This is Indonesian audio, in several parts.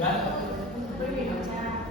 Selamat pagi, anak-anak.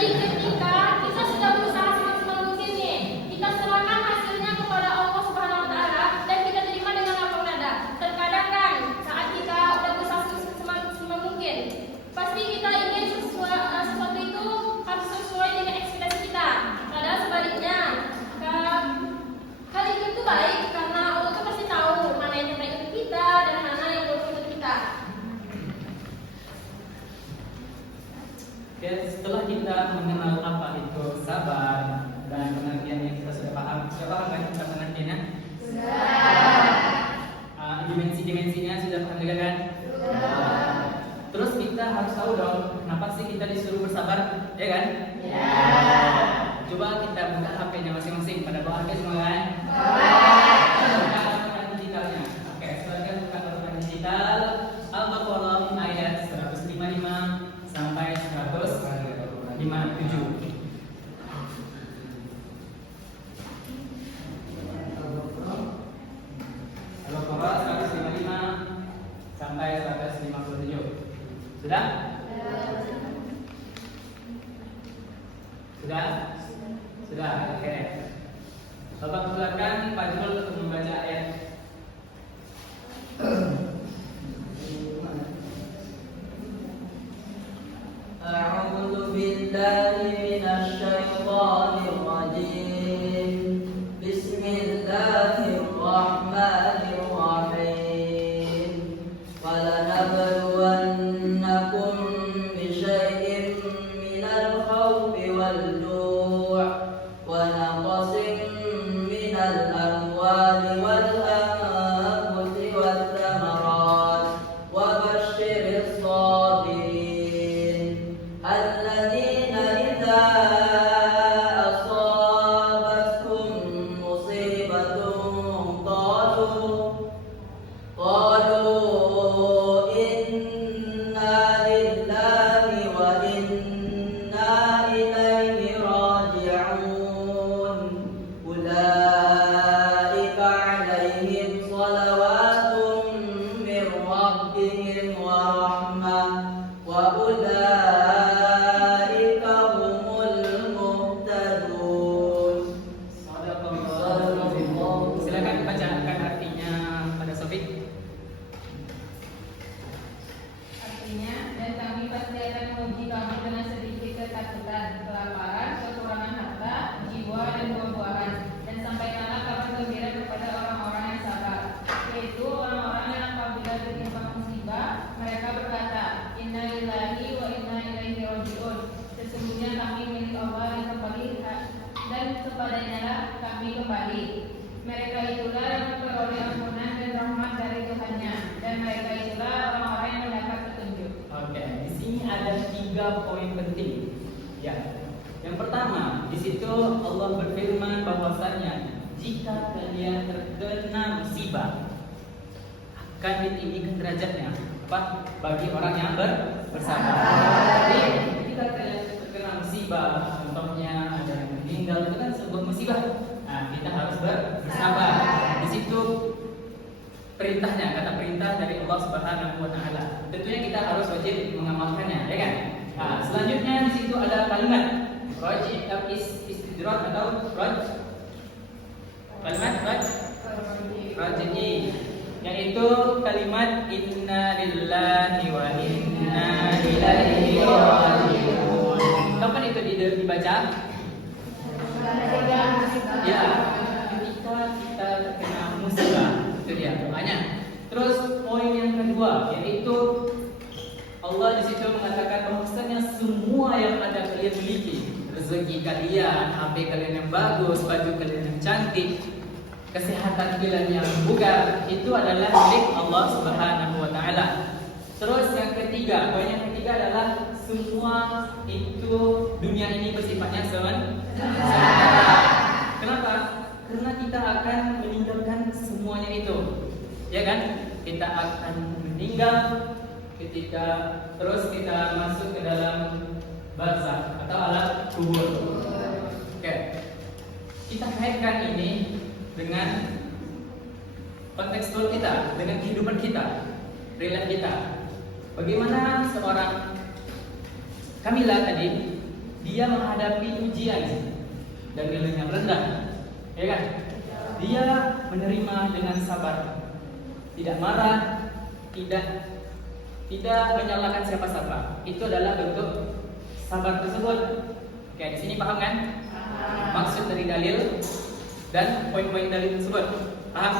Jadi ketika kita sudah berusaha semaksimal mungkin nih, kita serahkan hasilnya kepada Allah Subhanahu Wa Taala dan kita terima dengan lapang dada. Terkadang kan saat kita udah berusaha semaksimal mungkin, pasti kita ingin sesuatu itu harus sesuai dengan ekspektasi kita. Padahal sebaliknya, hal itu tuh baik karena Allah tuh pasti tahu mana yang terbaik untuk kita dan mana yang buruk untuk kita. Oke, setelah kita mengenal apa itu sabar dan pengertiannya kita sudah paham. Sudah paham kan kita pengertiannya? Sudah. Dimensi-dimensinya sudah paham juga kan? Sudah. Terus kita harus tahu dong, kenapa sih kita disuruh bersabar, ya kan? Ya. Coba kita buka HP-nya masing-masing. Pada bawa HP semua kan? Buka Al-Quran digitalnya. Oke, silakan buka Al-Quran digital. Al-Baqarah ayat 155 sampai 157. Al-Baqarah 155 sampai 157. Sudah? Sudah? Sudah, oke. Bapak silakan Pak Jul untuk membaca ayat. A'udzu billahi minasy syaithanir rajim. Bismillahirrahmanirrahim. Walanabluwannakum bisyai'in minal khawfi wal ju' wa naqsin minal amwali wal anfusi wath thamarat wa basyyiris sabirin alladzina idza asabatkum musibatun qalu inna lillahi wa inna ilaihi raji'un ulaika 'alaihim shalawatun min rabbihim wa rahmah wa ulaika humul muhtadun. Silakan bacakan artinya pada Sofi. Artinya, dan kami pasti akan menguji kamu dengan sedikit ketakutan, kelaparan, kekurangan harta, jiwa, dan buah-buahan. Dan sampaikanlah kabar gembira kepada orang-orang yang sabar, yaitu orang-orang yang apabila tertimpa musibah, mereka berkata, Inna lillahi wa inna ilaihi raji'un. Sesungguhnya kami milik Allah dan kepadanya kami kembali. Mereka itulah yang memperoleh ampunan dan rahmat dari Tuhannya, dan mereka itulah orang-orang yang mendapat petunjuk. Oke, di sini ada 3 poin penting. Ya. Yang pertama, di situ Allah berfirman bahwasanya jika kalian terkena musibah akan ditinggikan derajatnya bagi orang yang bersabar. Jadi ketika kalian terkena musibah, contohnya ada yang meninggal, itu kan sebuah musibah. Nah, kita harus bersabar. Di situ perintahnya, kata perintah dari Allah Subhanahu Wa Taala. Tentunya kita harus wajib mengamalkannya, ya kan? Nah, selanjutnya di situ ada kalimat raji istidrak atau kalimat raji, yaitu kalimat inna lillahi wa inna ilaihi raji'un. Kapan itu dibaca? Ya, ketika kita terkena musibah, itu dia doanya. Terus poin yang kedua, yaitu Allah di situ mengatakan bahwasanya semua yang ada kalian miliki, rezeki kalian, HP kalian yang bagus, baju kalian yang cantik, kesehatan kalian yang bugar, itu adalah milik Allah Subhanahu Wa Taala. Terus yang ketiga, poin yang ketiga adalah semua itu dunia ini bersifatnya sementara. Kenapa? Karena kita akan meninggalkan semuanya itu, ya kan? Kita akan meninggal ketika terus kita masuk ke dalam barzakh atau alam kubur. Oke. Kita kaitkan ini dengan kontekstual kita, dengan kehidupan kita, relate kita. Bagaimana seorang Kamila tadi dia menghadapi ujian dan nilainya rendah, ya kan? Dia menerima dengan sabar, tidak marah, tidak menyalahkan siapa-siapa. Itu adalah bentuk sabar tersebut. Oke, di sini paham kan? Maksud dari dalil dan poin-poin dalil tersebut. Paham?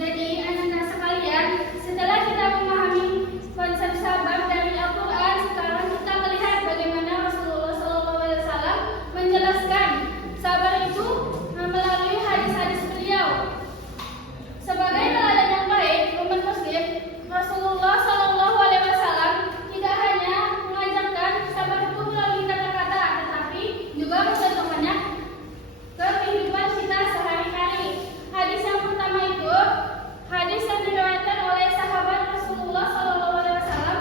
Jadi anak-anak sekalian, setelah kita memahami konsep sabar dari Al-Quran, sekarang kita melihat bagaimana Rasulullah SAW menjelaskan sabar itu melalui hadis-hadis beliau. Sebagai teladan yang baik umat Muslim, Rasulullah SAW tidak hanya mengajarkan sabar itu melalui kata-kata, tetapi juga mencontohkannya ke kehidupan kita sehari-hari. Hadis yang pertama itu hadis yang diriwayatkan oleh sahabat Rasulullah SAW,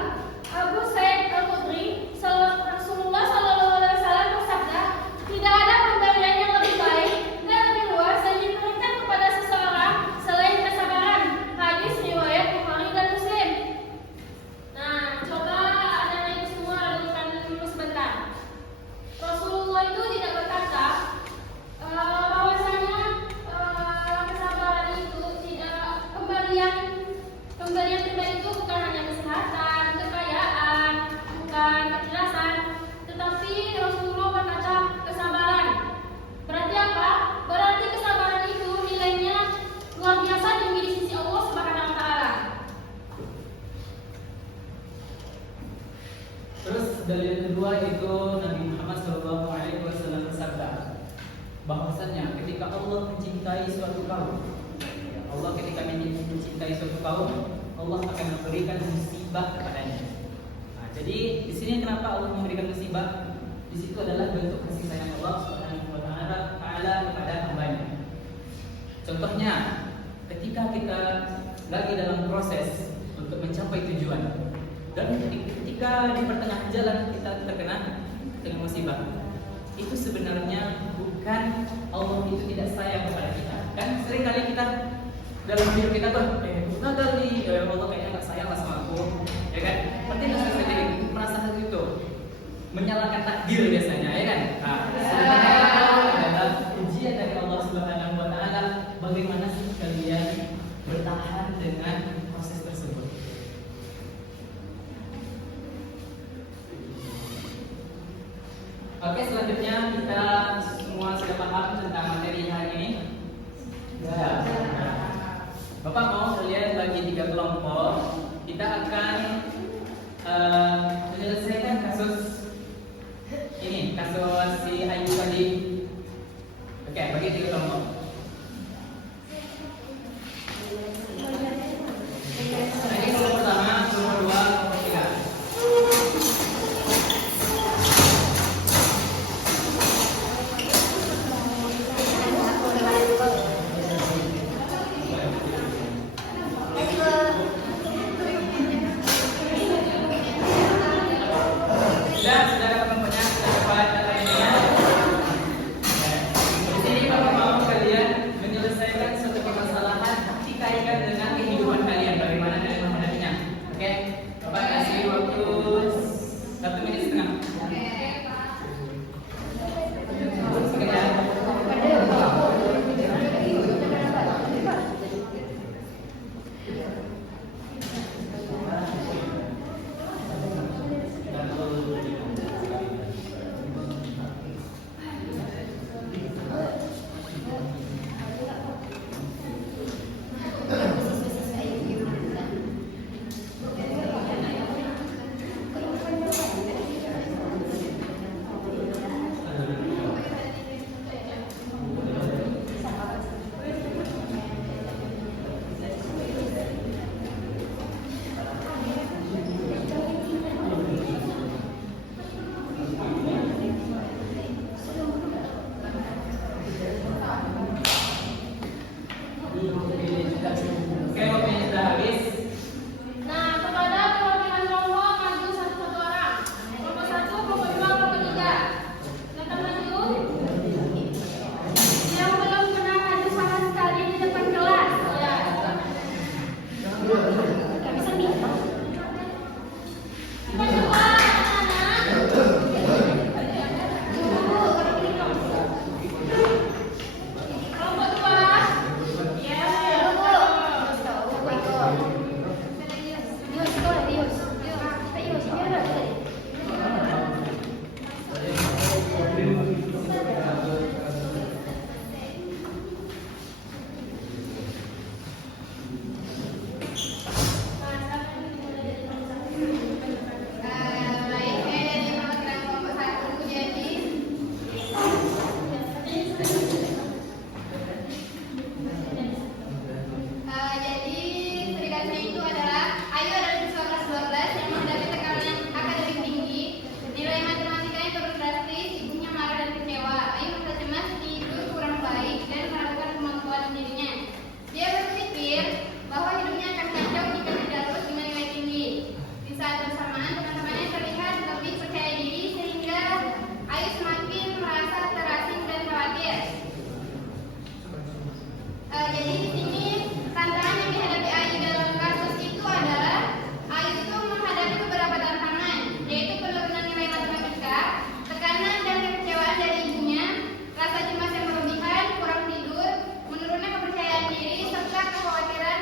Abu Sa'id Al-Khudri. Rasulullah SAW bersabda, tidak ada pemberian yang lebih baik dan lebih luas yang diberikan kepada seseorang selain kesabaran. Hadis riwayat Bukhari dan Muslim. Nah, coba anak-anak semua renungkan dulu sebentar. Rasulullah itu tidak berkata bahwasanya kesabaran itu tidak pemberian terbaik itu bukan hanya kesehatan, kekayaan, bukan kecerdasan, tetapi Rasulullah berkata kesabaran. Berarti apa? Berarti kesabaran itu nilainya luar biasa tinggi di sisi Allah Subhanahu wa taala. Terus dalil kedua itu Nabi Muhammad SAW bersabda bahwasanya ketika Allah mencintai suatu kaum, Allah ketika mencintai suatu kaum, Allah akan memberikan musibah kepadanya. Nah, jadi di sini kenapa Allah memberikan musibah? Di situ adalah bentuk kasih sayang Allah Subhanahu wa taala kepada hambanya. Contohnya, ketika kita lagi dalam proses untuk mencapai tujuan dan ketika di pertengahan jalan kita terkena dengan musibah, itu sebenarnya bukan Allah itu tidak sayang kepada kita. Kan sering kali kita dalam hidup kita tuh, gagal nih, Allah kayaknya nggak sayang lah sama aku, ya kan? Pasti nggak seperti itu, merasa seperti itu, menyalahkan takdir biasanya, ya kan? Nah, sebenarnya adalah ujian dari Allah Subhanahu wa taala. Bagaimana sih kalian bertahan dengan proses tersebut? Oke, selanjutnya kita semua sudah paham tentang materi hari ini. Ya. Bapak mau kalian bagi 3 kelompok. Kita akan menyelesaikan kasus ini, kasus si Ayu tadi. Oke, bagi 3 kelompok. Ini kelompok pertama, kelompok 2, kelompok 3. saat bersamaan teman-temannya terlihat lebih percaya diri sehingga Ayu semakin merasa terasing dan khawatir. Jadi di sini tantangan yang dihadapi Ayu dalam kasus itu adalah Ayu itu menghadapi beberapa tantangan, yaitu penurunan nilai matematika, tekanan dan kekecewaan dari ibunya, rasa cemas yang berlebihan, kurang tidur, menurunnya kepercayaan diri, serta kekhawatiran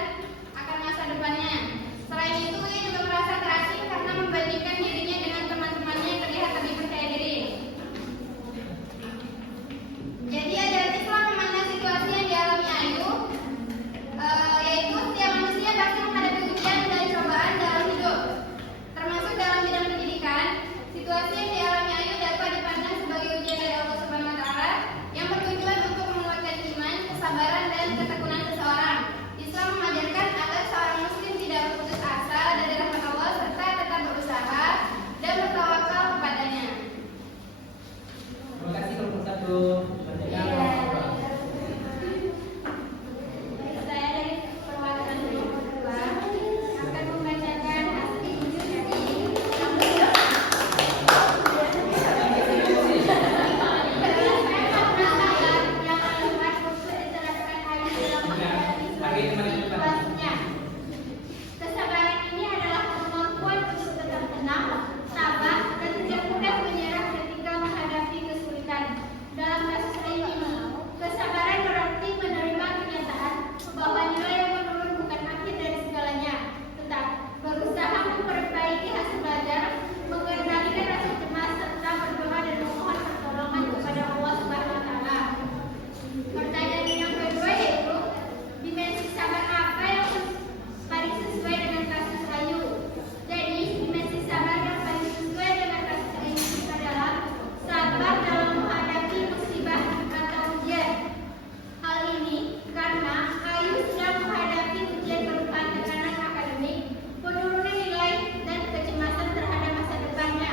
akan masa depannya. Selain itu, ia juga merasa terasing karena membandingkan dirinya dengan teman-temannya yang terlihat lebih percaya diri. Jadi ajaran Islam memandang situasi yang dialami Ayu, yaitu setiap manusia pasti menghadapi ujian dan cobaan dalam hidup, termasuk dalam bidang pendidikan. Situasi yang dialami Ayu dapat dipandang sebagai ujian dari Allah Subhanahu Wa Taala yang bertujuan untuk menguatkan iman, kesabaran dan ketekunan seseorang. Islam mengajarkan agar seorang Muslim tidak berputus asa dari rahmat Allah serta tetap berusaha dan bertawakal kepadanya. Terima kasih kelompok 1. Saya dari perwakilan kelompok 2 akan membacakan hasil ujian dari kesabaran ini adalah kemampuan untuk tetap tenang, sabar, dan tidak mudah menyerah ketika menghadapi kesulitan. Dalam kasus ini, kesabaran berarti menerima kenyataan bahwa nilai yang menurun bukan akhir dari segalanya, tetap berusaha memperbaiki hasil belajar, mengendalikan rasa cemas, serta berdoa dan memohon pertolongan kepada Allah Subhanahu Wa Taala. Pertanyaan yang kedua yaitu dimensi sabar apa yang paling sesuai dengan kasus Ayu? Jadi dimensi sabar yang paling sesuai dengan kasus Ayu adalah sabar dalam menghadapi musibah atau ujian. Hal ini karena Ayu sedang menghadapi ujian berupa tekanan akademik, penurunan nilai, dan kecemasan terhadap masa depannya.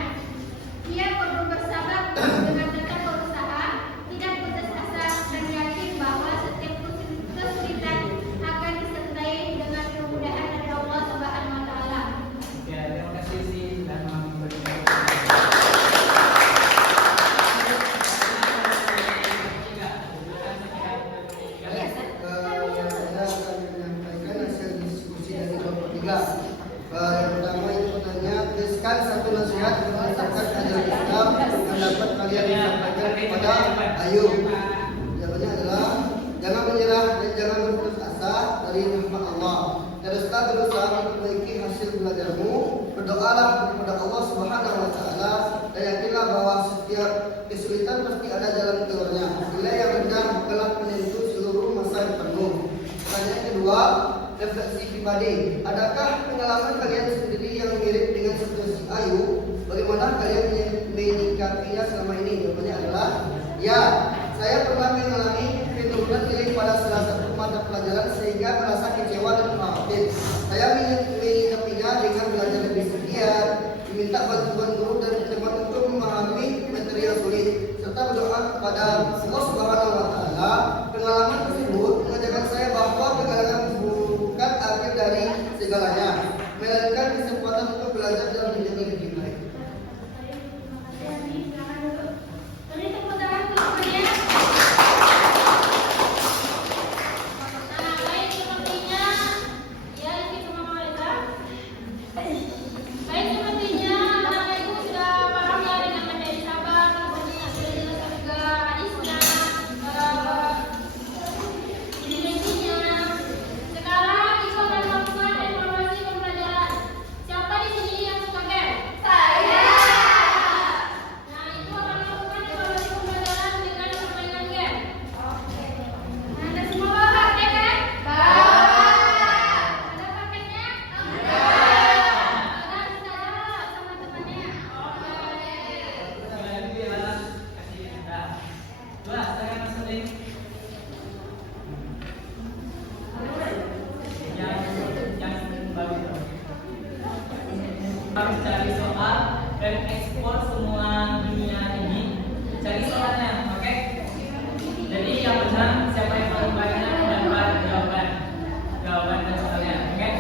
Ia perlu bersabar dengan tetap berusaha, tidak putus asa, dan yakin bahwa setiap kesulitan akan disertai dengan kemudahan dari Allah Subhanahu Wa Taala. Ya, terima kasih sih dan memberikan. Saya akan menyampaikan hasil diskusi dari kelompok 3. Yang pertama itu pertanyaan, tuliskan satu nasihat berdasarkan ajaran Islam yang dapat kalian sampaikan kepada Ayu. Jawabannya adalah jangan menyerah dan jangan berputus asa dari rahmat Allah. Teruslah berusaha memperbaiki hasil belajarmu. Berdoalah kepada Allah Subhanahu Wa Taala dan yakinlah bahwa setiap kesulitan pasti ada jalan keluarnya. Nilai yang rendah bukanlah penentu seluruh masa depanmu. Pertanyaan kedua, refleksi pribadi. Adakah pengalaman kalian sendiri yang mirip dengan situasi Ayu? Bagaimana kalian menyikapinya selama ini? Jawabannya adalah ya. Saya pernah mengalami penurunan nilai pada salah satu mata pelajaran sehingga merasa kecewa dan khawatir. Saya menyikapinya dengan belajar lebih sekian, diminta bantuan guru dan teman untuk memahami materi yang sulit, serta berdoa kepada Allah Subhanahu Wa Taala. Pengalaman tersebut mengajarkan saya bahwa kegagalan bukan akhir dari segalanya, melainkan kesempatan untuk belajar dalam hidup yang lebih baik. Beri tepuk tangan untuk kalian. Baik sepertinya, ya ini cuma mereka. Baik sepertinya Bapak Ibu sudah paham ya dengan materi sabar, kemudian juga hadisnya, dimensinya. Sekarang Ibu akan membuat informasi pembelajaran. Siapa di sini yang suka game? Saya. Nah, Ibu akan melakukan evaluasi pembelajaran dengan permainan game. Oke. Anda semua bawa HP kan? Bawa. Ada paketnya? Ada. Ada bisa jawab sama temannya. Oke. Dua, tangan masing-masing. Yang bagus. Harus cari soal dan ekspor semua dunia ini. Cari soalnya, oke? Jadi yang benar siapa yang paling banyak mendapat jawaban dan soalnya, oke?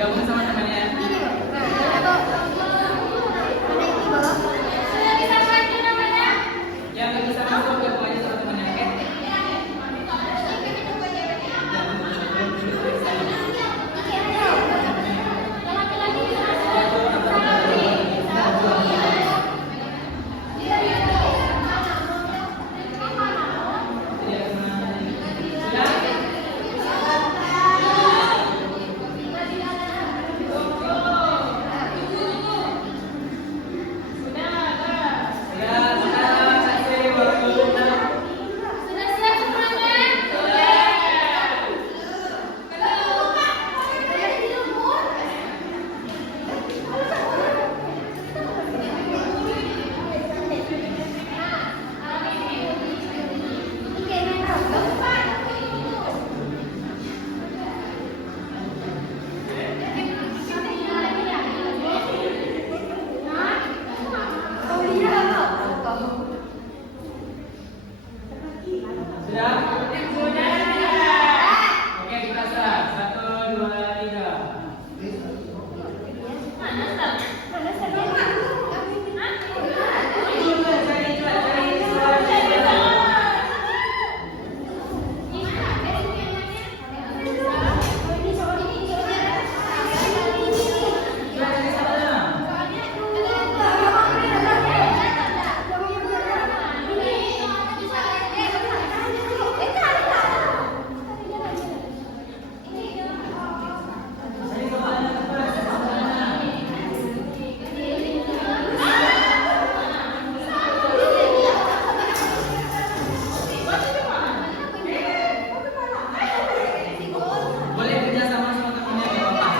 Gabung sama temannya. Sudah bisa baca namanya? Yang nggak bisa masuk gabung aja sama temannya, oke? Laki-laki bisa masuk. Sudah siap semuanya? Sudah? Oke, kita start. 1, 2, 3. Boleh kerja sama temannya ya, Bapak?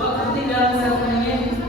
Waktu tinggal 1 menit.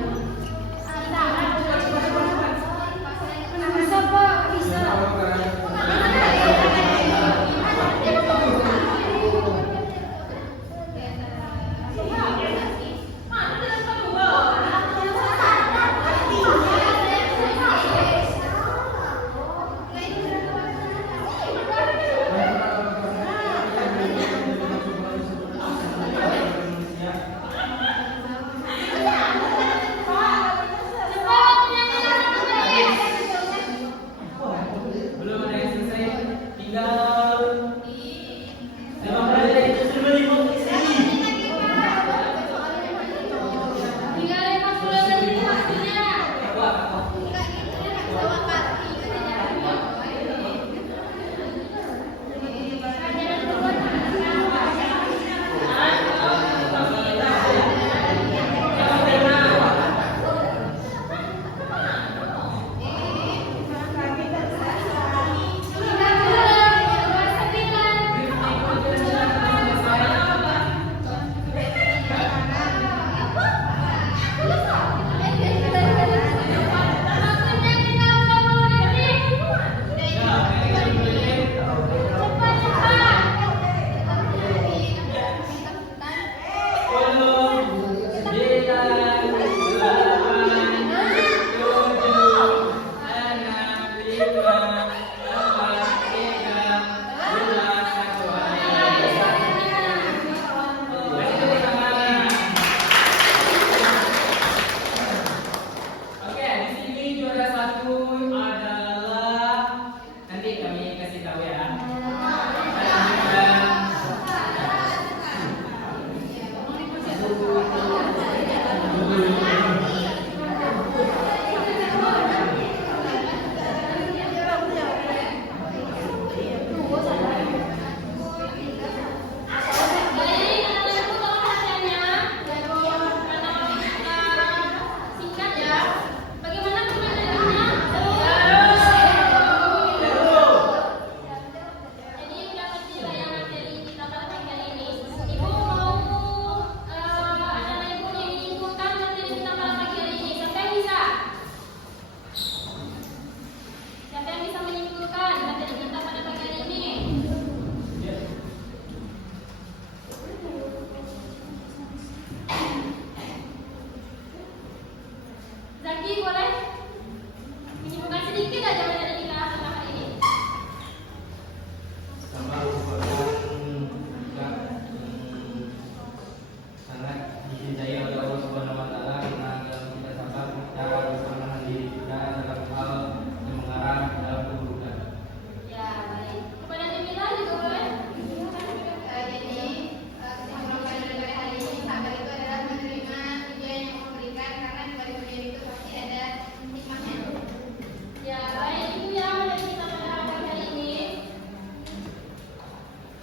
Belum ada yang selesai. Tinggal 5 menit. Tinggal 50 detik waktunya. Wah,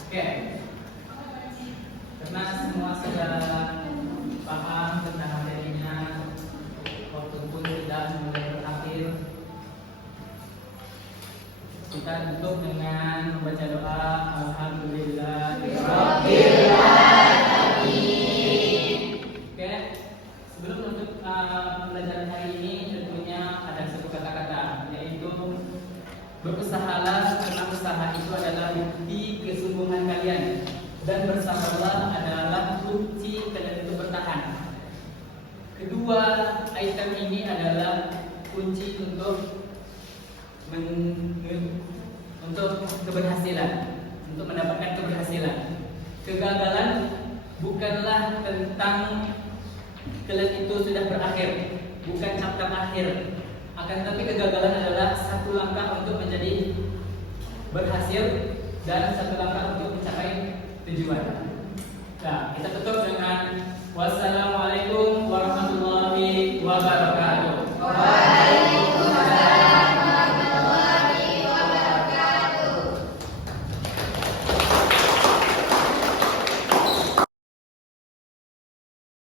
Oke. Karena semua sudah paham tentang materinya, waktu pun sudah mulai berakhir. Kita tutup dengan membaca doa Alhamdulillahirabbil alamin. Oke. Sebelum menutup pembelajaran hari ini, tentunya ada satu kata-kata, yaitu berusahalah, karena usaha itu adalah bukti kesungguhan kalian, dan bersabarlah adalah kunci kalian untuk bertahan. Kedua item ini adalah kunci untuk keberhasilan, untuk mendapatkan keberhasilan. Kegagalan bukanlah tentang kalian itu sudah berakhir, bukan chapter akhir. Akan tetapi kegagalan adalah satu langkah untuk menjadi berhasil dan satu langkah untuk mencapai tujuan. Nah, kita tutup